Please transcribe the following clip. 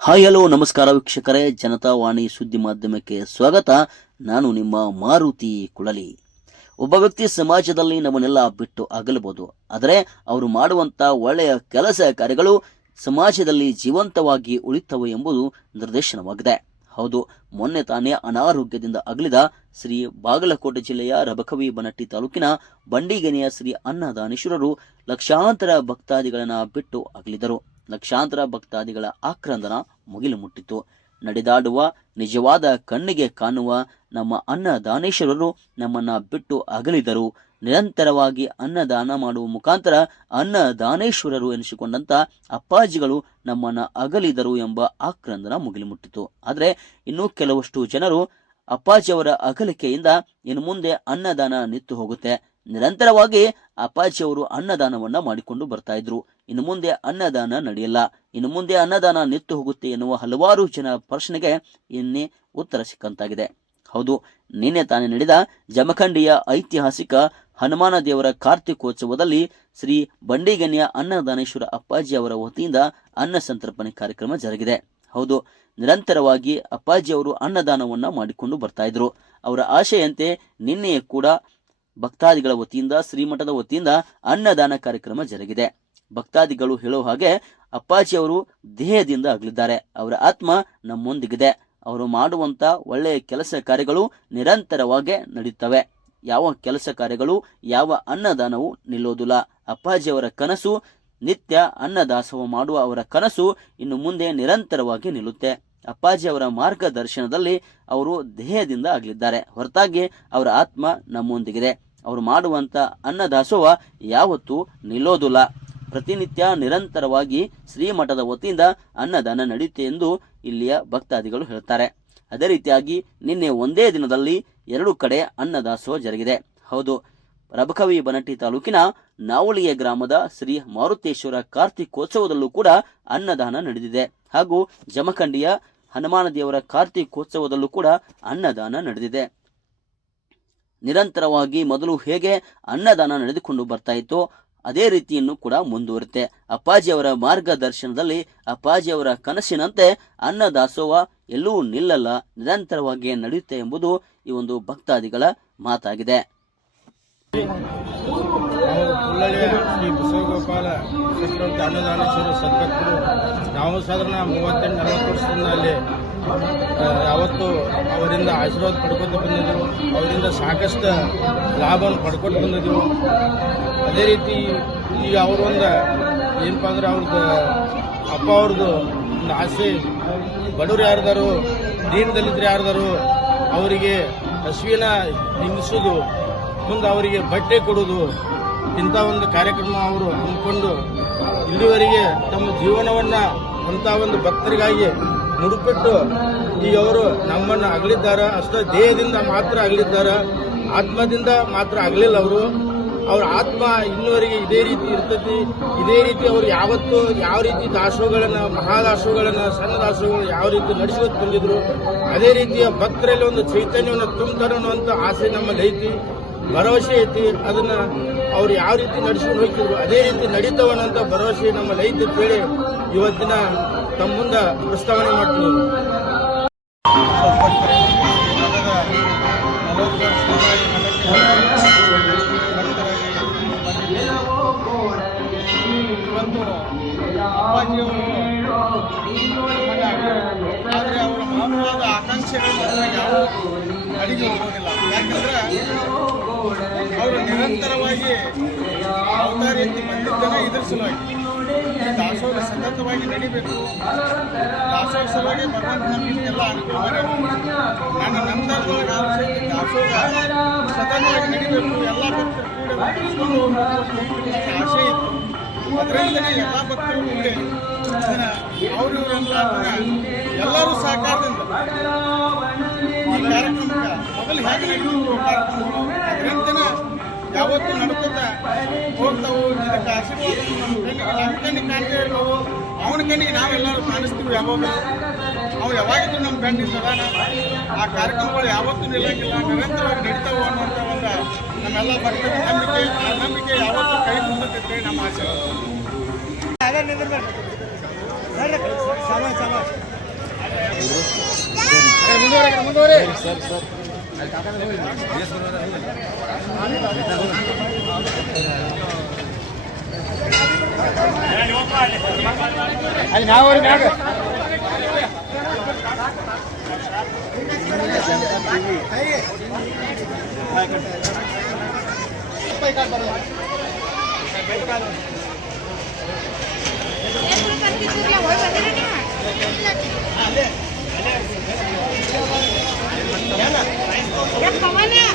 Hi, hello, ನಮಸ್ಕಾರ ವೀಕ್ಷಕರೇ. ಜನತಾ ವಾಣಿ ಸುದ್ದಿ ಮಾಧ್ಯಮಕ್ಕೆ ಸ್ವಾಗತ. ನಾನು ನಿಮ್ಮ ಮಾರುತಿ ಕುಳಲಿ. ಒಬ್ಬ ವ್ಯಕ್ತಿ ಸಮಾಜದಲ್ಲಿ ನಮ್ಮನ್ನೆಲ್ಲ ಬಿಟ್ಟು ಅಗಲಬಹುದು. ಆದರೆ ಅವರು ಮಾಡುವಂತ ಒಳ್ಳೆಯ ಕೆಲಸ ಕಾರ್ಯಗಳು ಸಮಾಜದಲ್ಲಿ ಜೀವಂತವಾಗಿ ಉಳಿತವೆ ಎಂಬುದು ನಿರ್ದೇಶನವಾಗಿದೆ. ಹೌದು, ಮೊನ್ನೆ ತಾನೇ ಅನಾರೋಗ್ಯದಿಂದ ಅಗಲಿದ ಶ್ರೀ ಬಾಗಲಕೋಟೆ ಜಿಲ್ಲೆಯ ರಬಕವಿ ಬನಟ್ಟಿ ತಾಲೂಕಿನ ಬಂಡಿಗೆನೆಯ ಶ್ರೀ ಅನ್ನದಾನೇಶ್ವರರು ಲಕ್ಷಾಂತರ ಭಕ್ತಾದಿಗಳನ್ನು ಬಿಟ್ಟು ಅಗಲಿದರು. ಲಕ್ಷಾಂತರ ಭಕ್ತಾದಿಗಳ ಆಕ್ರಂದನ ಮುಗಿಲು ಮುಟ್ಟಿತು ನಡೆದಾಡುವ ನಿಜವಾದ ಕಣ್ಣಿಗೆ ಕಾಣುವ ನಮ್ಮ ಅನ್ನದಾನೇಶ್ವರರು ನಮ್ಮನ್ನ ಬಿಟ್ಟು ಅಗಲಿದರು. ನಿರಂತರವಾಗಿ ಅನ್ನದಾನ ಮಾಡುವ ಮುಖಾಂತರ ಅನ್ನದಾನೇಶ್ವರರು ಎನಿಸಿಕೊಂಡಂತ ಅಪ್ಪಾಜಿಗಳು ನಮ್ಮನ್ನ ಅಗಲಿದರು ಎಂಬ ಆಕ್ರಂದನ ಮುಗಿಲು ಮುಟ್ಟಿತು ಆದರೆ ಇನ್ನು ಕೆಲವಷ್ಟು ಜನರು ಅಪ್ಪಾಜಿಯವರ ಅಗಲಿಕೆಯಿಂದ ಇನ್ನು ಮುಂದೆ ಅನ್ನದಾನ ನಿಂತು ಹೋಗುತ್ತೆ. ನಿರಂತರವಾಗಿ ಅಪ್ಪಾಜಿಯವರು ಅನ್ನದಾನವನ್ನ ಮಾಡಿಕೊಂಡು ಬರ್ತಾ ಇದ್ರು. ಇನ್ನು ಮುಂದೆ ಅನ್ನದಾನ ನಡೆಯಲ್ಲ. ಇನ್ನು ಮುಂದೆ ಅನ್ನದಾನ ನಿಂತು ಹೋಗುತ್ತೆ ಎನ್ನುವ ಹಲವಾರು ಜನ ಪ್ರಶ್ನೆಗೆ ಇನ್ನೇ ಉತ್ತರ ಸಿಕ್ಕಂತಾಗಿದೆ. ಹೌದು, ನಿನ್ನೆ ತಾನೇ ನಡೆದ ಜಮಖಂಡಿಯ ಐತಿಹಾಸಿಕ ಹನುಮಾನ ದೇವರ ಕಾರ್ತಿಕೋತ್ಸವದಲ್ಲಿ ಶ್ರೀ ಬಂಡಿಗನ್ಯ ಅನ್ನದಾನೇಶ್ವರ ಅಪ್ಪಾಜಿ ಅವರ ವತಿಯಿಂದ ಅನ್ನ ಸಂತರ್ಪಣೆ ಕಾರ್ಯಕ್ರಮ ಜರುಗಿದೆ. ಹೌದು, ನಿರಂತರವಾಗಿ ಅಪ್ಪಾಜಿ ಅವರು ಅನ್ನದಾನವನ್ನ ಮಾಡಿಕೊಂಡು ಬರ್ತಾ ಇದ್ರು. ಅವರ ಆಶೆಯಂತೆ ನಿನ್ನೆಯೇ ಕೂಡ ಭಕ್ತಾದಿಗಳ ವತಿಯಿಂದ, ಶ್ರೀಮಠದ ವತಿಯಿಂದ ಅನ್ನದಾನ ಕಾರ್ಯಕ್ರಮ ಜರುಗಿದೆ. ಭಕ್ತಾದಿಗಳು ಹೇಳೋ ಹಾಗೆ ಅಪ್ಪಾಜಿ ಅವರು ದೇಹದಿಂದ ಅಗಲಿದ್ದಾರೆ. ಅವರ ಆತ್ಮ ನಮ್ಮೊಂದಿಗಿದೆ. ಅವರು ಮಾಡುವಂತ ಒಳ್ಳೆಯ ಕೆಲಸ ಕಾರ್ಯಗಳು ನಿರಂತರವಾಗಿ ನಡೆಯುತ್ತವೆ ಯಾವ ಕೆಲಸ ಕಾರ್ಯಗಳು, ಯಾವ ಅನ್ನದಾನವು ನಿಲ್ಲೋದಿಲ್ಲ. ಅಪ್ಪಾಜಿಯವರ ಕನಸು ನಿತ್ಯ ಅನ್ನದಾಸೋಹ ಮಾಡುವ ಅವರ ಕನಸು ಇನ್ನು ಮುಂದೆ ನಿರಂತರವಾಗಿ ನಿಲ್ಲುತ್ತೆ. ಅಪ್ಪಾಜಿ ಅವರ ಮಾರ್ಗದರ್ಶನದಲ್ಲಿ ಅವರು ದೇಹದಿಂದ ಆಗಲಿದ್ದಾರೆ ಹೊರತಾಗಿ ಅವರ ಆತ್ಮ ನಮ್ಮೊಂದಿಗಿದೆ. ಅವರು ಮಾಡುವಂತ ಅನ್ನದಾಸೋಹ ಯಾವತ್ತೂ ನಿಲ್ಲೋದಿಲ್ಲ. ಪ್ರತಿನಿತ್ಯ ನಿರಂತರವಾಗಿ ಶ್ರೀಮಠದ ವತಿಯಿಂದ ಅನ್ನದಾನ ನಡೆಯುತ್ತೆ ಎಂದು ಇಲ್ಲಿಯ ಭಕ್ತಾದಿಗಳು ಹೇಳ್ತಾರೆ. ಅದೇ ರೀತಿಯಾಗಿ ನಿನ್ನೆ ಒಂದೇ ದಿನದಲ್ಲಿ ಎರಡು ಕಡೆ ಅನ್ನದಾಸೋಹ ಜರುಗಿದೆ. ಹೌದು ರಬಕವಿ ಬನಟ್ಟಿ ತಾಲೂಕಿನ ನಾವಳಿಯ ಗ್ರಾಮದ ಶ್ರೀ ಮಾರುತೇಶ್ವರ ಕಾರ್ತಿಕೋತ್ಸವದಲ್ಲೂ ಕೂಡ ಅನ್ನದಾನ ನಡೆದಿದೆ. ಹಾಗೂ ಜಮಖಂಡಿಯ ಹನುಮಾನ ದೇವರ ಕಾರ್ತಿಕೋತ್ಸವದಲ್ಲೂ ಕೂಡ ಅನ್ನದಾನ ನಡೆದಿದೆ. ನಿರಂತರವಾಗಿ ಮೊದಲು ಹೇಗೆ ಅನ್ನದಾನ ನಡೆದುಕೊಂಡು ಬರ್ತಾ ಇತ್ತೋ ಅದೇ ರೀತಿಯನ್ನು ಕೂಡ ಮುಂದುವರುತ್ತೆ ಅಪ್ಪಾಜಿಯವರ ಮಾರ್ಗದರ್ಶನದಲ್ಲಿ ಅಪ್ಪಾಜಿಯವರ ಕನಸಿನಂತೆ ಅನ್ನದಾಸೋಹ ಎಲ್ಲೂ ನಿಲ್ಲಲ್ಲ, ನಿರಂತರವಾಗಿ ನಡೆಯುತ್ತೆ ಎಂಬುದು ಈ ಒಂದು ಭಕ್ತಾದಿಗಳ ಮಾತಾಗಿದೆ. ಬಸವಗೋಪಾಲ ಅನ್ನದಾನೇಶ್ವರ ಸದ್ಭಕ್ತರು, ನಾವು ಸಾಧಾರಣ ಮೂವತ್ತೆಂಟು ನಲವತ್ತು ವರ್ಷದಿಂದ ಅಲ್ಲಿ ಯಾವತ್ತು ಅವರಿಂದ ಆಶೀರ್ವಾದ ಪಡ್ಕೊತಾ ಬಂದಿದ್ದೆವು. ಅವರಿಂದ ಸಾಕಷ್ಟು ಲಾಭವನ್ನು ಪಡ್ಕೊಂಡು ಬಂದಿದ್ದೆವು. ಅದೇ ರೀತಿ ಈಗ ಅವರೊಂದು ಏನಪ್ಪ ಅಂದ್ರೆ ಅವ್ರದ್ದು ಅಪ್ಪ ಅವ್ರದ್ದು ಒಂದು ಆಸೆ. ಬಡವ್ರು ಯಾರ್ದಾರು ದೀನದಲ್ಲಿದ್ದರೆ ಯಾರ್ದಾರು, ಅವರಿಗೆ ಹಸುವಿನ ನಿಲ್ಲಿಸೋದು ಮುಂದೆ ಅವರಿಗೆ ಬಟ್ಟೆ ಕೊಡೋದು, ಇಂಥ ಒಂದು ಕಾರ್ಯಕ್ರಮ ಅವರು ಹಮ್ಮಿಕೊಂಡು ಇಲ್ಲಿವರೆಗೆ ತಮ್ಮ ಜೀವನವನ್ನು ಅಂಥ ಒಂದು ಭಕ್ತರಿಗಾಗಿ ಮುಡುಪಿಟ್ಟು ಈಗ ಅವರು ನಮ್ಮನ್ನು ಅಗಲಿದ್ದಾರ? ಅಷ್ಟೇ ದೇಹದಿಂದ ಮಾತ್ರ ಅಗಲಿದ್ದಾರ? ಆತ್ಮದಿಂದ ಮಾತ್ರ ಆಗಲಿಲ್ಲ ಅವರು. ಅವ್ರ ಆತ್ಮ ಇನ್ನುವರೆಗೆ ಇದೇ ರೀತಿ ಇರ್ತೈತಿ ಇದೇ ರೀತಿ ಅವರು ಯಾವತ್ತು ಯಾವ ರೀತಿ ದಾಸೋಹಗಳನ್ನ ಮಹಾದಾಸೋಹಗಳನ್ನ ಸಣ್ಣ ದಾಸೋಹಗಳು ಯಾವ ರೀತಿ ನಡೆಸೋದ್ ಬಂದಿದ್ರು, ಅದೇ ರೀತಿಯ ಭಕ್ತರಲ್ಲಿ ಒಂದು ಚೈತನ್ಯವನ್ನು ತುಂಬ್ತಾರೆ ಅನ್ನುವಂಥ ಆಸೆ ನಮ್ಮಲ್ಲಿ ಐತಿ ಭರವಸೆ ಐತಿ. ಅದನ್ನ ಅವ್ರು ಯಾವ ರೀತಿ ನಡೆಸ್ಕೊಂಡು ಹೋಗ್ತಿದ್ರು, ಅದೇ ರೀತಿ ನಡೀತವನ್ನಂತ ಭರವಸೆ ನಮ್ಮಲ್ಲಿ ಐತಿ ಅಂತ ಹೇಳಿ ಇವತ್ತಿನ ತಮ್ಮ ಮುಂದೆ ಪ್ರಸ್ತಾವನೆ ಮಾಡ್ತೀನಿ ಇವತ್ತು ಆದರೆ ಅವರ ಮಾನವಾದ ಆಕಾಂಕ್ಷೆಗಳು ಅಡಿಗೆ ಹೋಗೋದಿಲ್ಲ ಯಾಕಂದ್ರೆ ಅವರು ನಿರಂತರವಾಗಿ ಅವತಾರ ಎತ್ತಿ ಬಂದಿದ್ದನ್ನ ಇದ್ರ ದಾಸೋಹ ಸತತವಾಗಿ ನಡಿಬೇಕು. ದಾಸೋಹ ಸಲುವಾಗಿ ಭಗವಂತ ನಮಗೆಲ್ಲ ಅನುಕೂಲ ನನ್ನ ನಂತರದೊಳಗೆ ಆಲೋಚನೆ ದಾಸೋಹ ಸತತವಾಗಿ ನಡಿಬೇಕು. ಎಲ್ಲ ಭಕ್ತರು ಕೂಡ ಆಸೆ ಇತ್ತು. ಅದರಿಂದನೇ ಎಲ್ಲ ಭಕ್ತರು ಕೂಡಿ ಅವರು ಇವರೆಲ್ಲ ಎಲ್ಲರೂ ಸಹಕಾರದಿಂದ ಈ ಕಾರ್ಯಕ್ರಮಕ್ಕೆ ಮೊದಲು ಹೇಗೆ ನಡೆಯುವ ಅದರಂತೆಯೇ ಯಾವತ್ತೂ ನಡ್ಕೊತ ಹೋಗ್ತಾವು ಇದಕ್ಕೆ ಆಶೀರ್ವಾದ ನಮ್ಮ ಕಣ್ಣಿಗೆ ನಮ್ಮ ಅವನ ಕಣ್ಣಿಗೆ ನಾವೆಲ್ಲರೂ ಕಾಣಿಸ್ತೀವಿ ಯಾವಾಗ. ಅವು ಯಾವಾಗಿದ್ದು ನಮ್ಮ ಕಣ್ಣಿಗೆ ಸದಾನ ಆ ಕಾರ್ಯಕ್ರಮಗಳು ಯಾವತ್ತೂ ನಿಲ್ಲಂಗಿಲ್ಲ. ನಿರಂತರವಾಗಿ ನಡೀತಾವು ಅನ್ನುವಂಥ ಒಂದು ನಮ್ಮೆಲ್ಲ ಭಕ್ತರ ನಂಬಿಕೆ. ಆ ನಂಬಿಕೆ ಯಾವತ್ತೂ ಕೈ ಮುಂದಕ್ಕೆ ನಮ್ಮ ಆಶೀರ್ವಾದ. ಮುಂದುವರೆ ಮುಂದುವರೆ ಸರ್ ಸರ್. అది నా ఊరి నాకు పై కాదు 好吗呢？